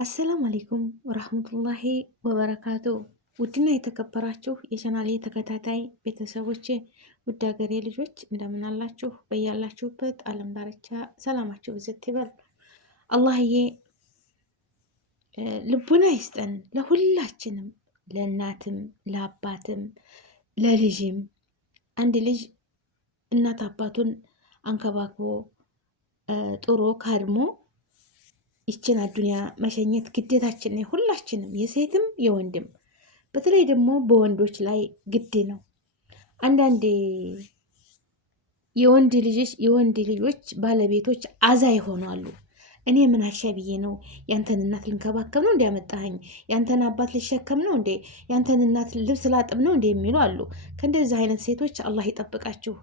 አሰላሙ አሌይኩም ወራህመቱላሂ ወበረካቱ። ውድና የተከበራችሁ የቻናሌ ተከታታይ ቤተሰቦቼ ውድ ሀገሬ ልጆች እንደምን አላችሁ? በያላችሁበት ዓለም ዳርቻ ሰላማችሁ ብዝት ይበል። አላህዬ ልቡና ይስጠን ለሁላችንም፣ ለእናትም ለአባትም ለልጅም። አንድ ልጅ እናት አባቱን አንከባክቦ ጥሮ ካድሞ ይችን አዱንያ መሸኘት ግዴታችን ነው፣ ሁላችንም የሴትም የወንድም። በተለይ ደግሞ በወንዶች ላይ ግድ ነው። አንዳንድ የወንድ ልጆች ባለቤቶች አዛ ይሆናሉ። እኔ ምን አሻ ብዬ ነው ያንተን እናት ልንከባከብ ነው እንዲያመጣኸኝ፣ ያንተን አባት ልሸከም ነው እንዴ፣ ያንተን እናት ልብስ ላጥብ ነው እንዴ የሚሉ አሉ። ከእንደዚህ አይነት ሴቶች አላህ ይጠብቃችሁ።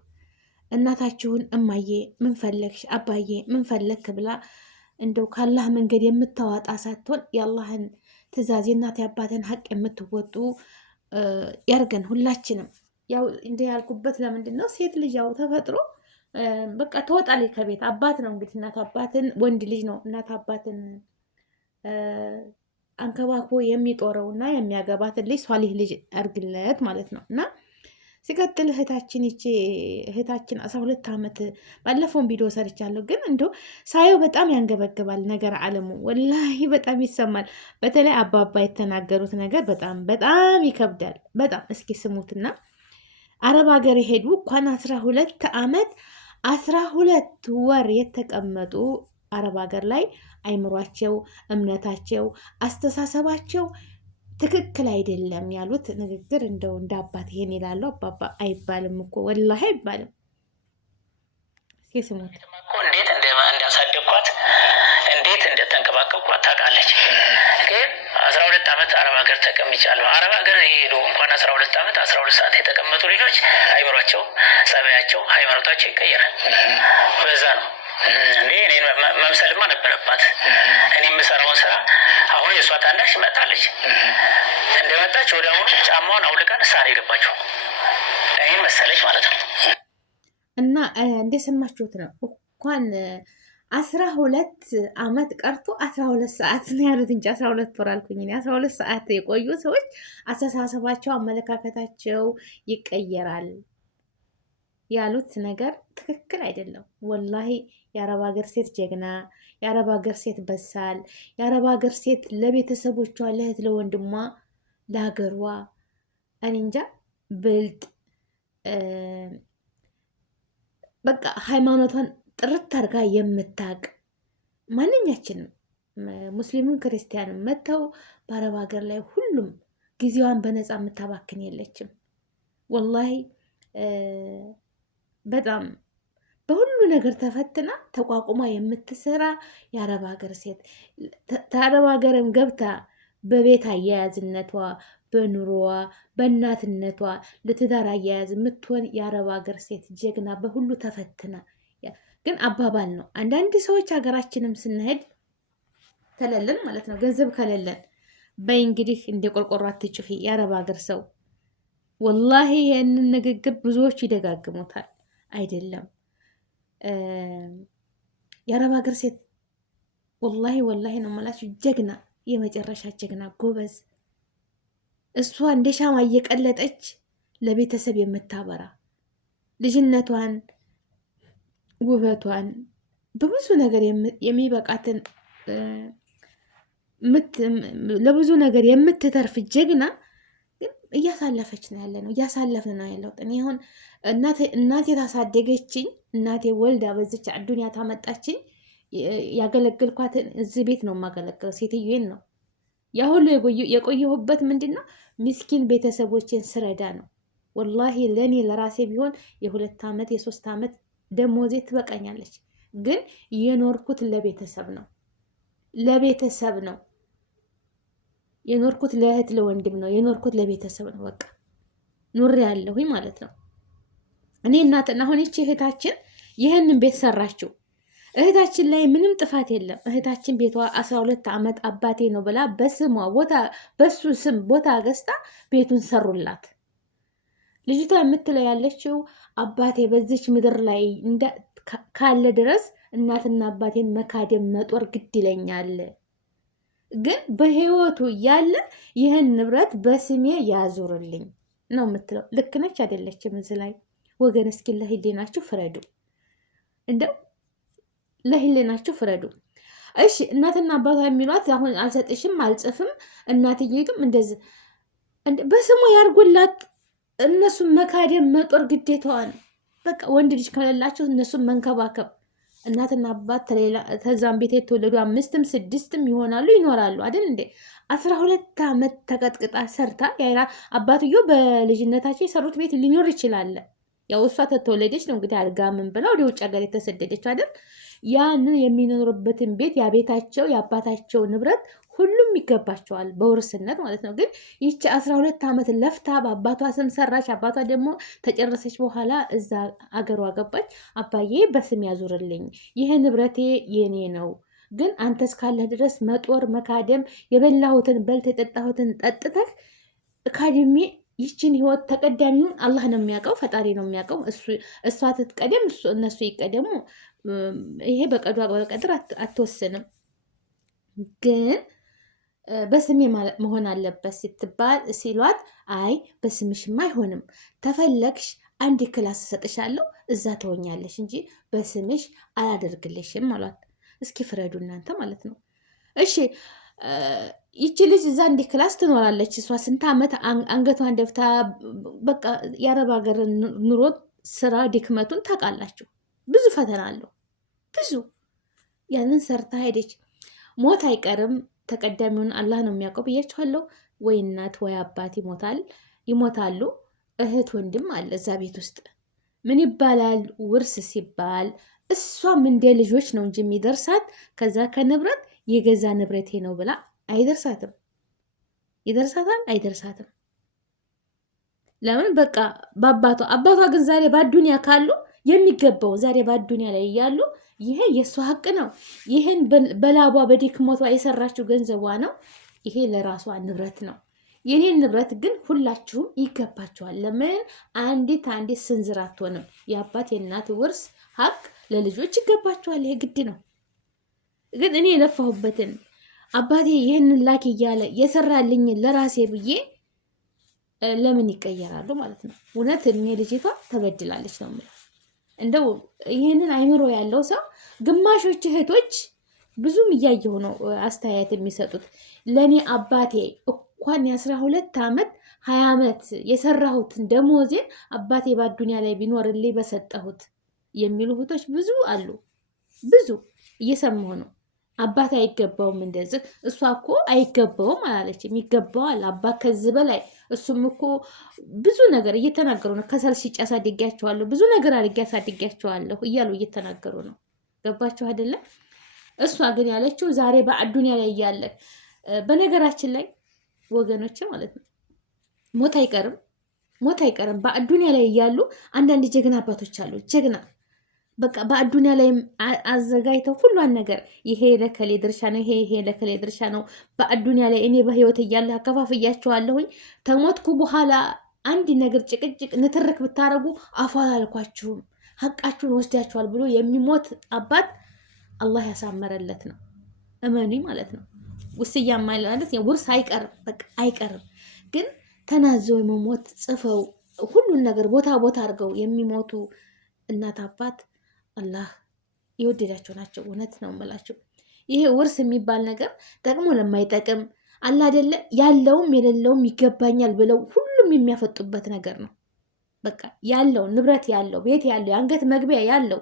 እናታችሁን እማዬ ምን ፈለግሽ፣ አባዬ ምን ፈለግክ ብላ እንደው ካላህ መንገድ የምታዋጣ ሳትሆን የአላህን ትእዛዝ የእናት የአባትን ሀቅ የምትወጡ ያርገን ሁላችንም። ያው እንደ ያልኩበት ለምንድን ነው ሴት ልጅ ያው ተፈጥሮ በቃ ትወጣለች ከቤት። አባት ነው እንግዲህ እናት አባትን፣ ወንድ ልጅ ነው እናት አባትን አንከባክቦ የሚጦረው እና የሚያገባትን ልጅ ሷሊህ ልጅ አርግለት ማለት ነው። እና ሲቀጥል እህታችን 12 ዓመት ባለፈውን ቪዲዮ ሰርቻለሁ፣ ግን እንደው ሳየው በጣም ያንገበግባል ነገር አለሙ ወላሂ በጣም ይሰማል። በተለይ አባባ የተናገሩት ነገር በጣም በጣም ይከብዳል። በጣም እስኪ ስሙትና አረብ ሀገር የሄዱ እንኳን 12 ዓመት 12 ወር የተቀመጡ አረብ ሀገር ላይ አይምሯቸው፣ እምነታቸው፣ አስተሳሰባቸው ትክክል አይደለም ያሉት ንግግር እንደው እንደ አባት ይሄን ይላሉ። አባባ አይባልም እኮ ወላሂ አይባልም። ሲስሙት እንዴት እንዳሳደግኳት እንዴት እንደተንከባከብኳት ታውቃለች። ግን 12 ዓመት አረብ ሀገር ተቀምጫለሁ። አረብ ሀገር የሄዱ እንኳን 12 ዓመት 12 ሰዓት የተቀመጡ ልጆች አይምሯቸው፣ ጸባያቸው፣ ሃይማኖታቸው ይቀየራል። በዛ ነው እኔ መምሰልማ ነበረባት። እኔ የምሰራውን ስራ አሁን የእሷ ታናሽ መጣለች። እንደመጣች ወደ አሁኑ ጫማውን አውልቃ ንስሐ ነው የገባችው። እኔን መሰለች ማለት ነው። እና እንደሰማችሁት ነው እንኳን 12 ዓመት ቀርቶ 12 ሰዓት ነው ያሉት እንጂ 12 ወር አልኩኝ። 12 ሰዓት የቆዩ ሰዎች አስተሳሰባቸው፣ አመለካከታቸው ይቀየራል ያሉት ነገር ትክክል አይደለም። ወላሂ የአረብ ሀገር ሴት ጀግና፣ የአረብ ሀገር ሴት በሳል፣ የአረብ ሀገር ሴት ለቤተሰቦቿ፣ ለእህት ለወንድሟ፣ ለሀገሯ እኔ እንጃ ብልጥ በቃ ሃይማኖቷን ጥርት አድርጋ የምታቅ ማንኛችንም ሙስሊምም ክርስቲያንም መጥተው በአረብ ሀገር ላይ ሁሉም ጊዜዋን በነፃ የምታባክን የለችም። ወላሂ በጣም በሁሉ ነገር ተፈትና ተቋቁማ የምትሰራ የአረብ ሀገር ሴት ከአረብ ሀገርም ገብታ በቤት አያያዝነቷ፣ በኑሮዋ፣ በእናትነቷ ለትዳር አያያዝ የምትሆን የአረብ ሀገር ሴት ጀግና በሁሉ ተፈትና። ግን አባባል ነው። አንዳንድ ሰዎች ሀገራችንም ስንሄድ ከሌለን ማለት ነው ገንዘብ ከሌለን በይ እንግዲህ እንደ ቆርቆሮ አትጩሂ የአረብ ሀገር ሰው። ወላሂ ይህንን ንግግር ብዙዎቹ ይደጋግሙታል። አይደለም የአረብ ሀገር ሴት ወላሂ ወላሂ ነው የምላችሁ ጀግና፣ የመጨረሻ ጀግና ጎበዝ። እሷ እንደ ሻማ እየቀለጠች ለቤተሰብ የምታበራ ልጅነቷን፣ ውበቷን በብዙ ነገር የሚበቃትን ለብዙ ነገር የምትተርፍ ጀግና ግን እያሳለፈች ነው ያለ ነው፣ እያሳለፍን ነው ያለው። እኔ አሁን እናቴ ታሳደገችኝ፣ እናቴ ወልዳ በዚች አዱንያ ታመጣችኝ። ያገለግልኳትን እዚህ ቤት ነው የማገለግለው፣ ሴትዮን ነው። ያ ሁሉ የቆየሁበት ምንድን ነው ምስኪን ቤተሰቦችን ስረዳ ነው። ወላሂ ለእኔ ለራሴ ቢሆን የ2 ዓመት የ3 ዓመት ደሞዜ ትበቃኛለች። ግን የኖርኩት ለቤተሰብ ነው፣ ለቤተሰብ ነው የኖርኩት፣ ለእህት ለወንድም ነው የኖርኩት፣ ለቤተሰብ ነው። በቃ ኑሬ ያለሁኝ ማለት ነው። እኔ እናትና አሁን ይቺ እህታችን ይህንን ቤት ሰራችው። እህታችን ላይ ምንም ጥፋት የለም። እህታችን ቤቷ 12 ዓመት አባቴ ነው ብላ በስሟ ቦታ በሱ ስም ቦታ ገዝታ ቤቱን ሰሩላት። ልጅቷ የምትለው ያለችው አባቴ በዚች ምድር ላይ ካለ ድረስ እናትና አባቴን መካደም መጦር ግድ ይለኛል። ግን በህይወቱ ያለ ይህን ንብረት በስሜ ያዙርልኝ ነው የምትለው። ልክ ነች አይደለችም? እዚህ ላይ ወገን እስኪ ለህሊናችሁ ፍረዱ፣ እንደው ለህሊናችሁ ፍረዱ። እሺ እናትና አባቷ የሚሏት አሁን አልሰጥሽም አልጽፍም፣ እናትዬቱም እንደዚህ በስሙ ያርጉላት። እነሱን መካደም መጦር ግዴታዋ ነው። በቃ ወንድ ልጅ ከሌላቸው እነሱን መንከባከብ። እናትና አባት ተዛም ቤት የተወለዱ 5ም 6ም ይሆናሉ ይኖራሉ አይደል እንዴ? 12 ዓመት ተቀጥቅጣ ሰርታ አባትዮ በልጅነታቸው የሰሩት ቤት ሊኖር ይችላል። ያው እሷ ተተወለደች ነው እንግዲህ አድጋ ምን ብላ ወደ ውጭ ሀገር የተሰደደች አይደል? ያንን የሚኖሩበትን ቤት የቤታቸው የአባታቸው ንብረት ሁሉም ይገባቸዋል በውርስነት ማለት ነው። ግን ይቺ 12 ዓመት ለፍታ በአባቷ ስም ሰራች። አባቷ ደግሞ ተጨረሰች በኋላ እዛ አገሯ ገባች። አባዬ በስም ያዙርልኝ፣ ይህ ንብረቴ የኔ ነው፣ ግን አንተ እስካለህ ድረስ መጦር መካደም፣ የበላሁትን በልተ የጠጣሁትን ጠጥተህ ካድሜ ይችን ህይወት ተቀዳሚውን አላህ ነው የሚያውቀው፣ ፈጣሪ ነው የሚያውቀው። እሷ ትትቀደም እነሱ ይቀደሙ። ይሄ በቀዷ በቀድር አትወስንም። ግን በስሜ መሆን አለበት ስትባል ሲሏት፣ አይ በስምሽማ አይሆንም፣ ተፈለግሽ አንድ ክላስ እሰጥሻለሁ እዛ ትሆኛለሽ እንጂ በስምሽ አላደርግልሽም አሏት። እስኪ ፍረዱ እናንተ ማለት ነው። እሺ ይቺ ልጅ እዛ እንዲህ ክላስ ትኖራለች። እሷ ስንት ዓመት አንገቷን ደፍታ በቃ የአረብ ሀገር ኑሮ ስራ ድክመቱን ታውቃላችሁ። ብዙ ፈተና አለው ብዙ። ያንን ሰርታ ሄደች። ሞት አይቀርም፣ ተቀዳሚውን አላህ ነው የሚያውቀው ብያችኋለሁ። ወይ እናት ወይ አባት ይሞታሉ። እህት ወንድም አለ እዛ ቤት ውስጥ። ምን ይባላል ውርስ ሲባል እሷም እንደ ልጆች ነው እንጂ የሚደርሳት ከዛ ከንብረት የገዛ ንብረቴ ነው ብላ አይደርሳትም። ይደርሳታል? አይደርሳትም። ለምን? በቃ አባቷ ግን ዛሬ በአዱኒያ ካሉ የሚገባው ዛሬ በአዱኒያ ላይ እያሉ ይሄ የእሷ ሀቅ ነው። ይህን በላቧ በድክመቷ የሰራችው ገንዘቧ ነው። ይሄ ለራሷ ንብረት ነው። የኔን ንብረት ግን ሁላችሁም ይገባችኋል። ለምን? አንዲት ስንዝር አትሆንም። የአባት የእናት ውርስ ሀቅ ለልጆች ይገባችኋል። ይሄ ግድ ነው። ግን እኔ የለፋሁበትን አባቴ ይህንን ላክ እያለ የሰራልኝን ለራሴ ብዬ ለምን ይቀየራሉ ማለት ነው? እውነት እኔ ልጅቷ ተበድላለች ነው የምለው። እንደው ይህንን አይምሮ ያለው ሰው ግማሾች እህቶች ብዙም እያየሁ ነው አስተያየት የሚሰጡት። ለእኔ አባቴ እንኳን የ12 ዓመት 20 ዓመት የሰራሁትን ደሞዜን አባቴ በአዱኒያ ላይ ቢኖርልኝ በሰጠሁት የሚሉ እህቶች ብዙ አሉ። ብዙ እየሰማሁ ነው። አባት አይገባውም እንደዚህ። እሷ እኮ አይገባውም አላለችም፣ ይገባዋል አባት ከዚህ በላይ። እሱም እኮ ብዙ ነገር እየተናገሩ ነው። ከሰል ሲጭ አሳድጊያቸዋለሁ፣ ብዙ ነገር አድርጌ አሳድጊያቸዋለሁ እያሉ እየተናገሩ ነው። ገባችሁ አይደለም? እሷ ግን ያለችው ዛሬ በአዱኒያ ላይ እያለ በነገራችን ላይ ወገኖች ማለት ነው ሞት አይቀርም። በአዱኒያ ላይ እያሉ አንዳንድ ጀግና አባቶች አሉ። ጀግና በቃ በአዱኒያ ላይም አዘጋጅተው ሁሏን ነገር ይሄ ለከሌ ድርሻ ነው፣ ይሄ ለከሌ ድርሻ ነው። በአዱኒያ ላይ እኔ በህይወት እያለ አከፋፍያቸዋለሁኝ። ተሞትኩ በኋላ አንድ ነገር ጭቅጭቅ ንትርክ ብታረጉ አፏ አላልኳችሁም፣ ሀቃችሁን ወስዳችኋል ብሎ የሚሞት አባት አላህ ያሳመረለት ነው። እመኑኝ ማለት ነው። ውስያ ማለት ውርስ አይቀርም፣ በቃ አይቀርም። ግን ተናዘው የመሞት ጽፈው ሁሉን ነገር ቦታ አድርገው የሚሞቱ እናት አባት አላህ የወደዳቸው ናቸው። እውነት ነው የምላቸው። ይሄ ውርስ የሚባል ነገር ጠቅሞ ለማይጠቅም አላ አይደለ ያለውም የሌለውም ይገባኛል ብለው ሁሉም የሚያፈጡበት ነገር ነው። በቃ ያለው ንብረት ያለው ቤት ያለው የአንገት መግቢያ ያለው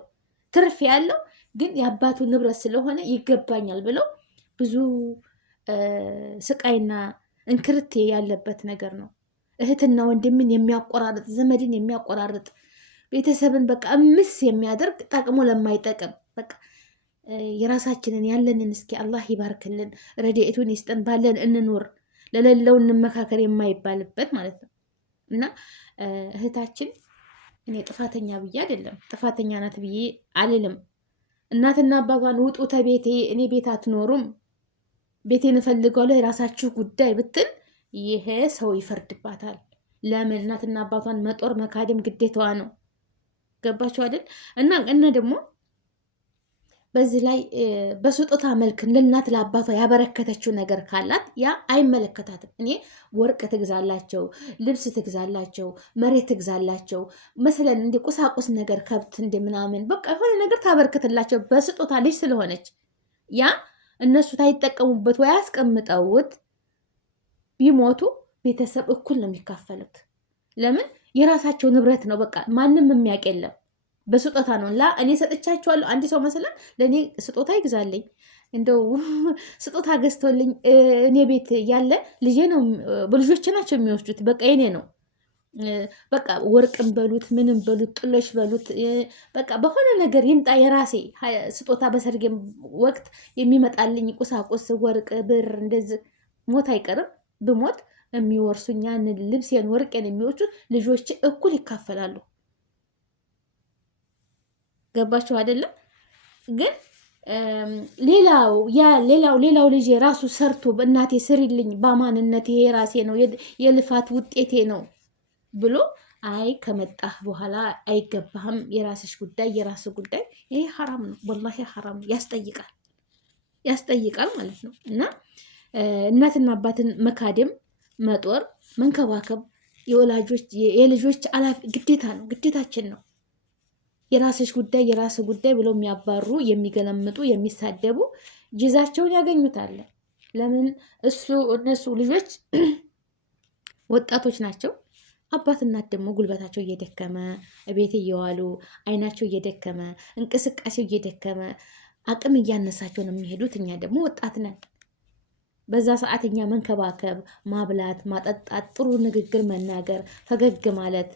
ትርፍ ያለው ግን የአባቱ ንብረት ስለሆነ ይገባኛል ብለው ብዙ ስቃይና እንክርቴ ያለበት ነገር ነው። እህትና ወንድምን የሚያቆራርጥ ዘመድን የሚያቆራርጥ ቤተሰብን በቃ ምስ የሚያደርግ ጠቅሞ ለማይጠቅም በቃ የራሳችንን ያለንን እስኪ አላህ ይባርክልን፣ ረድኤቱን ይስጠን፣ ባለን እንኖር፣ ለሌለው እንመካከር የማይባልበት ማለት ነው። እና እህታችን እኔ ጥፋተኛ ብዬ አይደለም፣ ጥፋተኛ ናት ብዬ አልልም። እናትና አባቷን ውጡ ተቤቴ፣ እኔ ቤት አትኖሩም፣ ቤቴን እፈልጋለሁ፣ የራሳችሁ ጉዳይ ብትል ይሄ ሰው ይፈርድባታል። ለምን? እናትና አባቷን መጦር መካደም ግዴታዋ ነው። ገባችሁ አይደል? እና ደግሞ በዚህ ላይ በስጦታ መልክ ለእናት ለአባቷ ያበረከተችው ነገር ካላት ያ አይመለከታትም። እኔ ወርቅ ትግዛላቸው፣ ልብስ ትግዛላቸው፣ መሬት ትግዛላቸው፣ መስለን እንደ ቁሳቁስ ነገር ከብት እንደ ምናምን በቃ የሆነ ነገር ታበርክትላቸው በስጦታ ልጅ ስለሆነች ያ እነሱ ታይጠቀሙበት ወይ ያስቀምጠውት ቢሞቱ ቤተሰብ እኩል ነው የሚካፈሉት። ለምን የራሳቸው ንብረት ነው። በቃ ማንም የሚያውቅ የለም። በስጦታ ነው ላ እኔ ሰጥቻቸዋለሁ። አንድ ሰው መስለን ለእኔ ስጦታ ይግዛልኝ እንደው ስጦታ ገዝቶልኝ እኔ ቤት ያለ ልጄ ነው ልጆች ናቸው የሚወስዱት። በቃ የኔ ነው። በቃ ወርቅም በሉት ምንም በሉት ጥሎሽ በሉት በቃ በሆነ ነገር ይምጣ የራሴ ስጦታ በሰርጌ ወቅት የሚመጣልኝ ቁሳቁስ ወርቅ ብር እንደዚህ ሞት አይቀርም። ብሞት የሚወርሱኛን ልብሴን ወርቄን የሚወስዱት ልጆች እኩል ይካፈላሉ። ገባችሁ አይደለም? ግን ሌላው ልጅ ራሱ ሰርቶ እናቴ ስሪልኝ በማንነት ይሄ ራሴ ነው የልፋት ውጤቴ ነው ብሎ አይ ከመጣህ በኋላ አይገባህም፣ የራስሽ ጉዳይ የራስ ጉዳይ። ይሄ ሐራም ነው፣ ወላሂ ሐራም ነው፣ ያስጠይቃል ማለት ነው። እና እናትና አባትን መካደም፣ መጦር፣ መንከባከብ የልጆች ግዴታ ነው፣ ግዴታችን ነው። የራስሽ ጉዳይ የራስ ጉዳይ ብለው የሚያባሩ የሚገለምጡ የሚሳደቡ ጅዛቸውን ያገኙታል። ለምን እነሱ ልጆች ወጣቶች ናቸው። አባት እናት ደግሞ ጉልበታቸው እየደከመ ቤት እየዋሉ አይናቸው እየደከመ እንቅስቃሴው እየደከመ አቅም እያነሳቸው ነው የሚሄዱት። እኛ ደግሞ ወጣት ነን። በዛ ሰዓት እኛ መንከባከብ፣ ማብላት፣ ማጠጣት፣ ጥሩ ንግግር መናገር፣ ፈገግ ማለት፣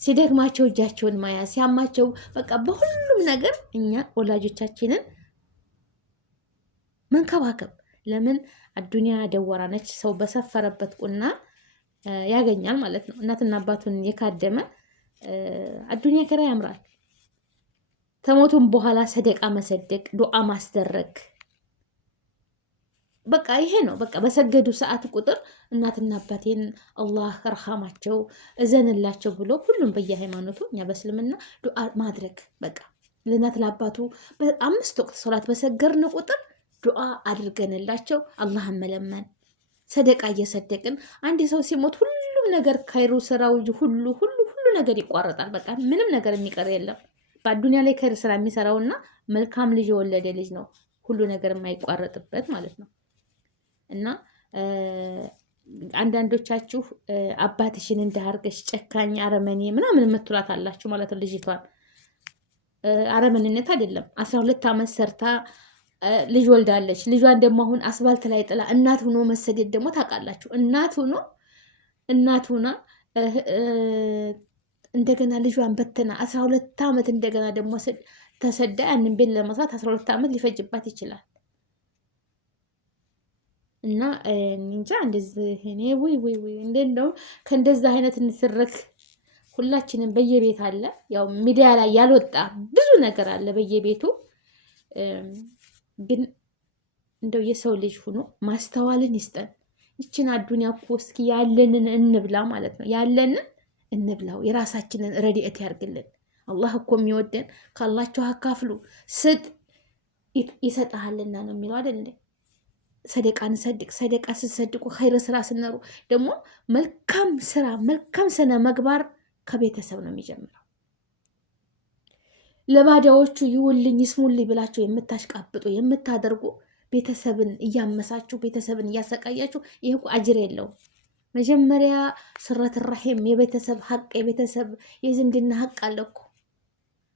ሲደግማቸው እጃቸውን ማያዝ፣ ሲያማቸው በቃ በሁሉም ነገር እኛ ወላጆቻችንን መንከባከብ። ለምን አዱንያ ደወራ ነች። ሰው በሰፈረበት ቁና ያገኛል ማለት ነው። እናትና አባቱን የካደመ አዱንያ ከራ ያምራል። ከሞቱም በኋላ ሰደቃ መሰደቅ፣ ዱዓ ማስደረግ በቃ ይሄ ነው። በቃ በሰገዱ ሰዓት ቁጥር እናትና አባቴን አላህ ረሃማቸው እዘንላቸው ብሎ ሁሉም በየሃይማኖቱ እኛ በእስልምና ዱዓ ማድረግ በቃ ለእናት ለአባቱ በ5 ወቅት ሶላት በሰገርን ቁጥር ዱዓ አድርገንላቸው አላህን መለመን፣ ሰደቃ እየሰደቅን። አንድ ሰው ሲሞት ሁሉም ነገር ካይሩ ስራው ሁሉ ነገር ይቋረጣል። በቃ ምንም ነገር የሚቀር የለም። በአዱንያ ላይ ከይር ስራ የሚሰራውና መልካም ልጅ የወለደ ልጅ ነው ሁሉ ነገር የማይቋረጥበት ማለት ነው። እና አንዳንዶቻችሁ አባትሽን እንዳርገሽ ጨካኝ አረመኔ ምናምን የምትሏት አላችሁ ማለት ነው። ልጅቷን አረመኔነት አይደለም 12 ዓመት ሰርታ ልጅ ወልዳለች። ልጇን ደግሞ አሁን አስባልት ላይ ጥላ እናት ሆኖ መሰደድ ደግሞ ታውቃላችሁ። እናት ሆና እንደገና ልጇን በትና 12 ዓመት እንደገና ደግሞ ተሰዳ ያንን ቤት ለመስራት 12 ዓመት ሊፈጅባት ይችላል። እና እንጃ እንደዚህ እኔ ወይ እንዴት ነው ከእንደዚህ አይነት እንስረክ። ሁላችንም በየቤት አለ፣ ያው ሚዲያ ላይ ያልወጣ ብዙ ነገር አለ በየቤቱ። ግን እንደው የሰው ልጅ ሆኖ ማስተዋልን ይስጠን። ይችን አዱንያ እኮ እስኪ ያለንን እንብላ ማለት ነው። ያለንን እንብላው፣ የራሳችንን ረድኤት ያርግልን። አላህ እኮ የሚወደን ካላችሁ አካፍሉ፣ ስጥ ይሰጣልና ነው የሚለው አይደል እንዴ? ሰደቃ እንሰድቅ። ሰደቃ ስትሰድቁ ኸይር ስራ ስነሩ ደግሞ መልካም ስራ መልካም ስነ መግባር ከቤተሰብ ነው የሚጀምረው። ለባዳዎቹ ይውልኝ ይስሙልኝ ብላችሁ የምታሽቃብጡ የምታደርጉ ቤተሰብን እያመሳችሁ ቤተሰብን እያሰቃያችሁ ይህ እኮ አጅር የለውም። መጀመሪያ ስረት ረሒም የቤተሰብ ሀቅ የቤተሰብ የዝምድና ሀቅ አለ እኮ።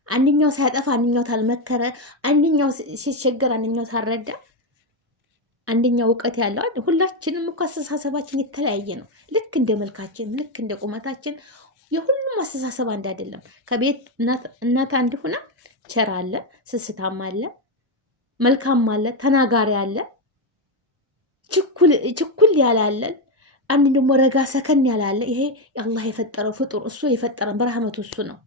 አንደኛው ሳያጠፋ አንደኛው ታልመከረ፣ አንደኛው ሲቸገር አንደኛው ታልረዳ፣ አንደኛው እውቀት ያለው ሁላችንም እኮ አስተሳሰባችን የተለያየ ነው። ልክ እንደ መልካችን ልክ እንደ ቁመታችን የሁሉም አስተሳሰብ አንድ አይደለም። ከቤት እናት አንድ ሁና ቸር አለ፣ ስስታም አለ፣ መልካም አለ፣ ተናጋሪ አለ፣ ችኩል ያለ አለ፣ አንድ ደግሞ ረጋ ሰከን ያለ አለ። ይሄ አላህ የፈጠረው ፍጡር እሱ የፈጠረን በረህመቱ እሱ ነው።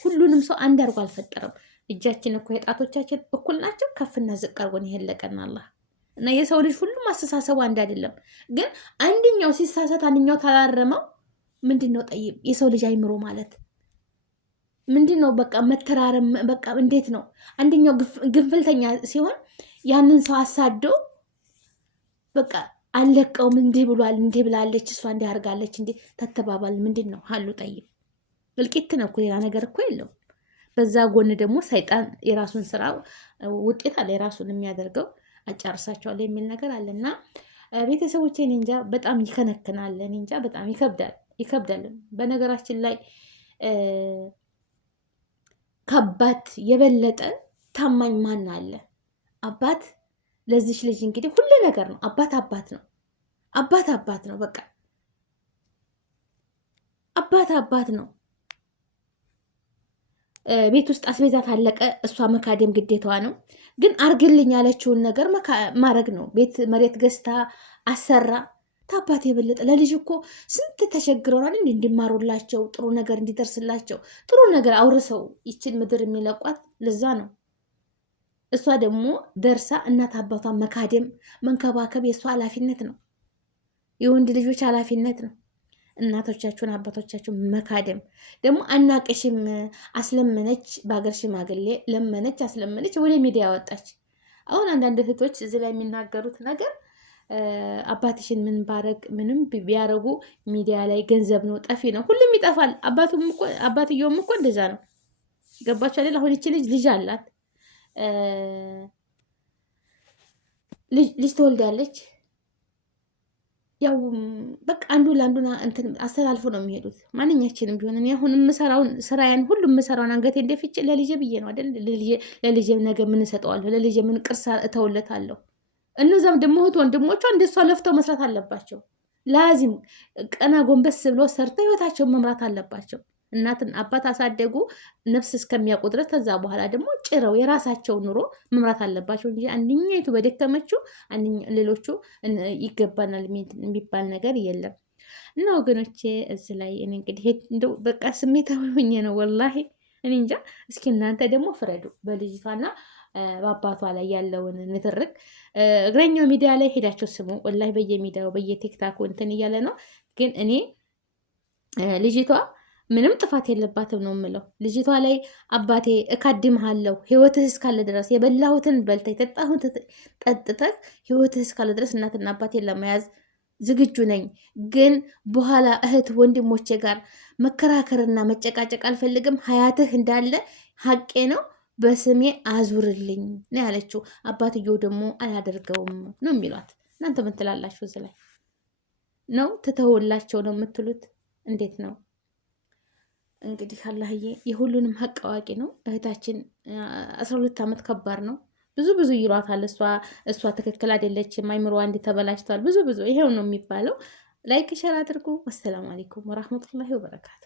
ሁሉንም ሰው አንድ አድርጎ አልፈጠረም። እጃችን እኮ የጣቶቻችን እኩል ናቸው። ከፍና ዝቅ አድርጎን ይሄለቀን አላህ እና የሰው ልጅ ሁሉም አስተሳሰቡ አንድ አይደለም። ግን አንደኛው ሲሳሳት አንደኛው ታላረመው ምንድን ነው ጠይብ የሰው ልጅ አይምሮ ማለት ምንድን ነው በቃ መተራረም በቃ እንዴት ነው አንደኛው ግንፍልተኛ ሲሆን ያንን ሰው አሳዶ በቃ አለቀውም እንዲህ ብሏል እንዲህ ብላለች እሷ እንዲህ አድርጋለች እንዲህ ተተባባል ምንድን ነው ሀሉ ጠይብ እልቂት ነው እኮ ሌላ ነገር እኮ የለውም። በዛ ጎን ደግሞ ሰይጣን የራሱን ስራ ውጤት አለ የራሱን የሚያደርገው አጫርሳቸዋል የሚል ነገር አለ እና ቤተሰቦቼ እኔ እንጃ በጣም ይከነክናል። እኔ እንጃ በጣም ይከብዳል። በነገራችን ላይ ከአባት የበለጠ ታማኝ ማን አለ? አባት ለዚች ልጅ እንግዲህ ሁሉ ነገር ነው። አባት ነው። አባት ነው። በቃ አባት ነው። ቤት ውስጥ አስቤዛ ታለቀ፣ እሷ መካደም ግዴታዋ ነው። ግን አርግልኝ ያለችውን ነገር ማድረግ ነው። ቤት መሬት ገዝታ አሰራ። ታባት የበለጠ ለልጅ እኮ ስንት ተቸግረዋል እንዲማሩላቸው ጥሩ ነገር እንዲደርስላቸው ጥሩ ነገር አውርሰው ይችን ምድር የሚለቋት ለዛ ነው። እሷ ደግሞ ደርሳ እናት አባቷን መካደም መንከባከብ የእሷ ኃላፊነት ነው። የወንድ ልጆች ኃላፊነት ነው። እናቶቻችሁን አባቶቻችሁን መካደም ደግሞ አናቅሽም አስለመነች፣ በሀገር ሽማግሌ ለመነች፣ አስለመነች፣ ወደ ሚዲያ ወጣች። አሁን አንዳንድ እህቶች እዚህ ላይ የሚናገሩት ነገር አባትሽን ምን ባረግ ምንም ቢያረጉ ሚዲያ ላይ ገንዘብ ነው፣ ጠፊ ነው፣ ሁሉም ይጠፋል። አባትየውም እኮ እንደዛ ነው። ገባችሁ አይደል? አሁን ይቺ ልጅ አላት፣ ልጅ ትወልዳለች። ያው በቃ አንዱ ለአንዱን እንትን አስተላልፎ ነው የሚሄዱት። ማንኛችንም ቢሆን እኔ አሁን የምሰራውን ስራዬን ሁሉ የምሰራውን አንገቴ እንደፍጭ ለልጄ ብዬ ነው አይደል? ለልጄ ነገ ምን እሰጠዋለሁ? ለልጄ ምን ቅርስ እተውለታለሁ? እነዛም ደግሞ እህት ወንድሞቿ እንደሷ ለፍተው መስራት አለባቸው። ላዚም ቀና ጎንበስ ብሎ ሰርተው ህይወታቸውን መምራት አለባቸው። እናትን አባት አሳደጉ ነፍስ እስከሚያውቁ ድረስ። ከዛ በኋላ ደግሞ ጭረው የራሳቸው ኑሮ መምራት አለባቸው እንጂ አንደኛይቱ በደከመችው ሌሎቹ ይገባናል የሚባል ነገር የለም። እና ወገኖቼ እዚህ ላይ እኔ እንግዲህ እንደው በቃ ስሜታዊ ሆኜ ነው ወላሂ። እኔ እንጃ። እስኪ እናንተ ደግሞ ፍረዱ በልጅቷና በአባቷ ላይ ያለውን ንትርክ። እግረኛው ሚዲያ ላይ ሄዳቸው ስሙ። ወላሂ በየሚዲያው በየቲክታኩ እንትን እያለ ነው። ግን እኔ ልጅቷ ምንም ጥፋት የለባትም ነው የምለው። ልጅቷ ላይ አባቴ እካድምሃለሁ ህይወትህ እስካለ ድረስ የበላሁትን በልተህ የጠጣሁትን ጠጥተህ ህይወትህ እስካለ ድረስ እናትና አባቴን ለመያዝ ዝግጁ ነኝ። ግን በኋላ እህት ወንድሞቼ ጋር መከራከርና መጨቃጨቅ አልፈልግም። ሀያትህ እንዳለ ሀቄ ነው፣ በስሜ አዙርልኝ ነው ያለችው። አባትየው ደግሞ አላደርገውም ነው የሚሏት። እናንተ ምን ትላላችሁ? እዚህ ላይ ነው ትተውላቸው ነው የምትሉት? እንዴት ነው? እንግዲህ አላህዬ የሁሉንም ሀቅ አዋቂ ነው። እህታችን 12 ዓመት ከባድ ነው። ብዙ ይሏታል። እሷ ትክክል አይደለችም፣ አይምሮዋ እንዲህ ተበላሽቷል፣ ብዙ ይሄው ነው የሚባለው። ላይክ ሸር አድርጉ። ወሰላሙ አለይኩም ወራህመቱላሂ ወበረካቱ።